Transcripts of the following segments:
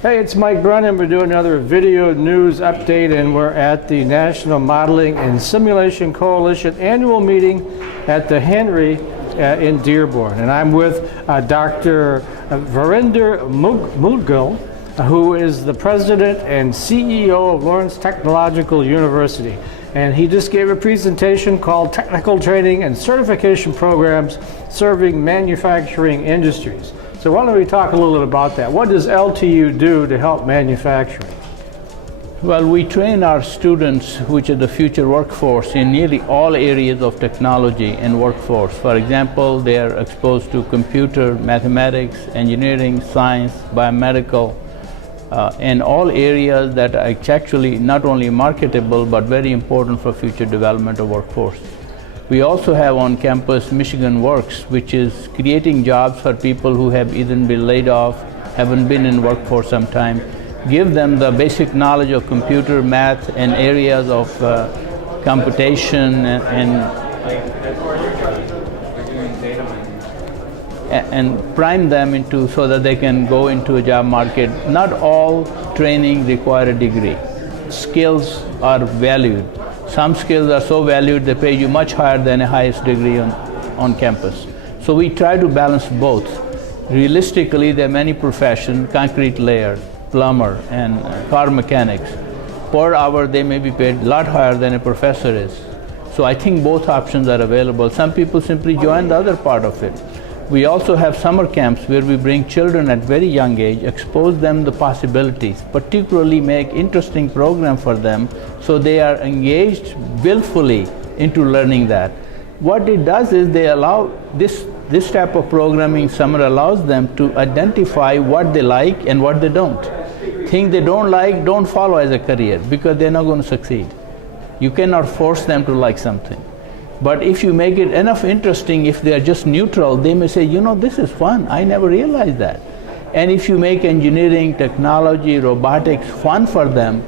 Hey, it's Mike Brennan. We're doing another video news update, and we're at the National Modeling and Simulation Coalition annual meeting at the Henry in Dearborn. And I'm with Dr. Virinder Moudgil, who is the president and CEO of Lawrence Technological University. And he just gave a presentation called Technical Training and Certification Programs Serving Manufacturing Industries. So why don't we talk a little bit about that? What does LTU do to help manufacturing? Well, we train our students, which are the future workforce, in nearly all areas of technology and workforce. For example, they are exposed to computer, mathematics, engineering, science, biomedical, and all areas that are actually not only marketable but very important for future development of workforce. We also have on campus Michigan Works, which is creating jobs for people who have either been laid off, haven't been in work for some time, give them the basic knowledge of computer, math, and areas of computation and prime them into so that they can go into a job market. Not all training require a degree. Skills are valued. Some skills are so valued they pay you much higher than a highest degree on campus. So we try to balance both. Realistically, there are many professions, concrete layer, plumber, and car mechanics. Per hour they may be paid a lot higher than a professor is. So I think both options are available. Some people simply join the other part of it. We also have summer camps where we bring children at very young age, expose them the possibilities, particularly make interesting program for them so they are engaged willfully into learning that. What it does is they allow this type of programming summer allows them to identify what they like and what they don't. Things they don't like, don't follow as a career because they're not going to succeed. You cannot force them to like something. But if you make it enough interesting, if they are just neutral, they may say, you know, this is fun, I never realized that. And if you make engineering, technology, robotics fun for them,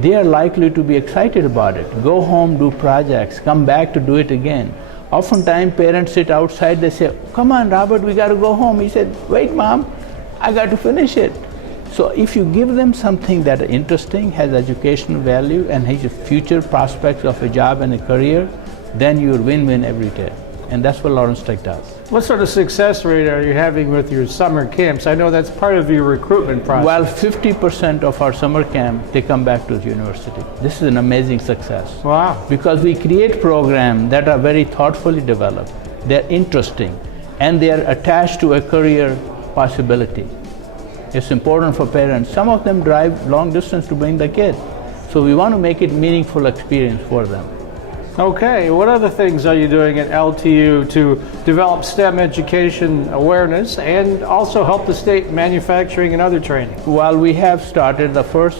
they are likely to be excited about it. Go home, do projects, come back to do it again. Oftentimes parents sit outside, they say, come on Robert, we got to go home. He said, wait mom, I got to finish it. So if you give them something that is interesting, has educational value, and has future prospects of a job and a career, then you're win-win every day. And that's what Lawrence Tech does. What sort of success rate are you having with your summer camps? I know that's part of your recruitment process. Well, 50% of our summer camp, they come back to the university. This is an amazing success. Wow. Because we create programs that are very thoughtfully developed, they're interesting, and they're attached to a career possibility. It's important for parents. Some of them drive long distance to bring the kid. So we want to make it meaningful experience for them. Okay, what other things are you doing at LTU to develop STEM education awareness and also help the state in manufacturing and other training? Well, we have started the first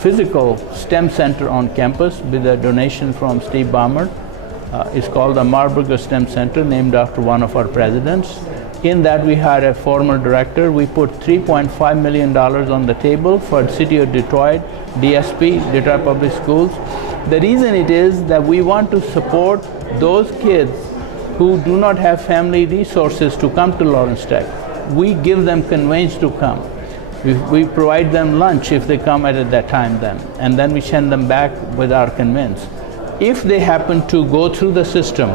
physical STEM center on campus with a donation from Steve Ballmer. It's called the Marburger STEM Center, named after one of our presidents. In that we had a former director. We put $3.5 million on the table for the city of Detroit, DSP, Detroit Public Schools. The reason it is that we want to support those kids who do not have family resources to come to Lawrence Tech. We give them conveyance to come. We provide them lunch if they come at that time then, and then we send them back with our conveyance. If they happen to go through the system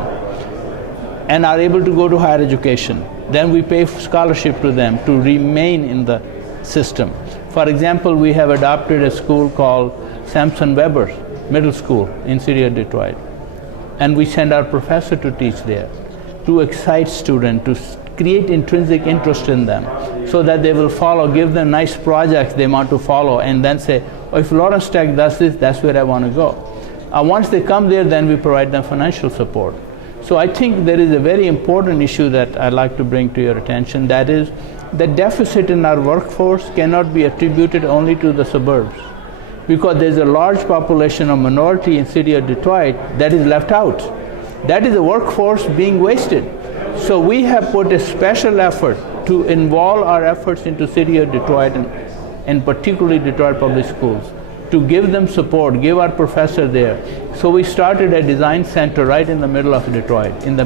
and are able to go to higher education, then we pay scholarship to them to remain in the system. For example, we have adopted a school called Sampson Weber Middle School in city of Detroit, and we send our professor to teach there to excite students, to create intrinsic interest in them so that they will follow, give them nice projects they want to follow, and then say, oh, if Lawrence Tech does this, that's where I want to go. Once they come there, then we provide them financial support. So I think there is a very important issue that I'd like to bring to your attention, that is the deficit in our workforce cannot be attributed only to the suburbs, because there's a large population of minority in city of Detroit that is left out. That is a workforce being wasted. So we have put a special effort to involve our efforts into city of Detroit and particularly Detroit Public Schools, to give them support, give our professor there. So we started a design center right in the middle of Detroit, in the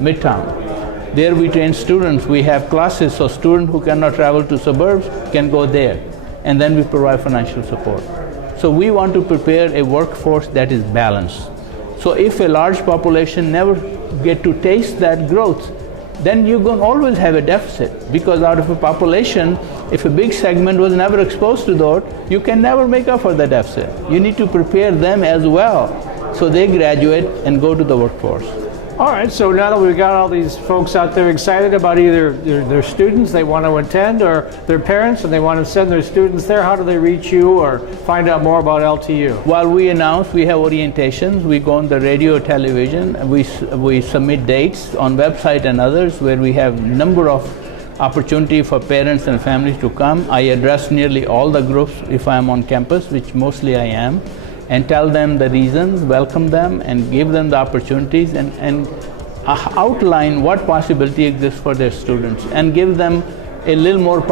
Midtown. There we train students. We have classes, so students who cannot travel to suburbs can go there. And then we provide financial support. So we want to prepare a workforce that is balanced. So if a large population never get to taste that growth, then you're going to always have a deficit, because out of a population, if a big segment was never exposed to that, you can never make up for the deficit. You need to prepare them as well, so they graduate and go to the workforce. All right, so now that we've got all these folks out there excited about either their students they want to attend, or their parents and they want to send their students there, how do they reach you or find out more about LTU? While we announce, we have orientations, we go on the radio, television, and we submit dates on website and others where we have number of opportunity for parents and families to come. I address nearly all the groups if I am on campus, which mostly I am, and tell them the reasons, welcome them, and give them the opportunities, and outline what possibility exists for their students, and give them a little more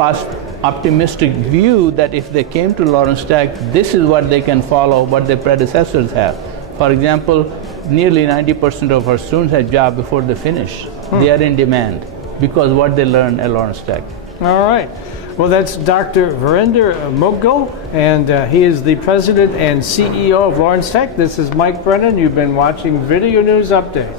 optimistic view that if they came to Lawrence Tech, this is what they can follow, what their predecessors have. For example, nearly 90% of our students have jobs before they finish. They are in demand because what they learn at Lawrence Tech. All right. Well, that's Dr. Virinder Moudgil, and he is the president and CEO of Lawrence Tech. This is Mike Brennan. You've been watching Video News Update.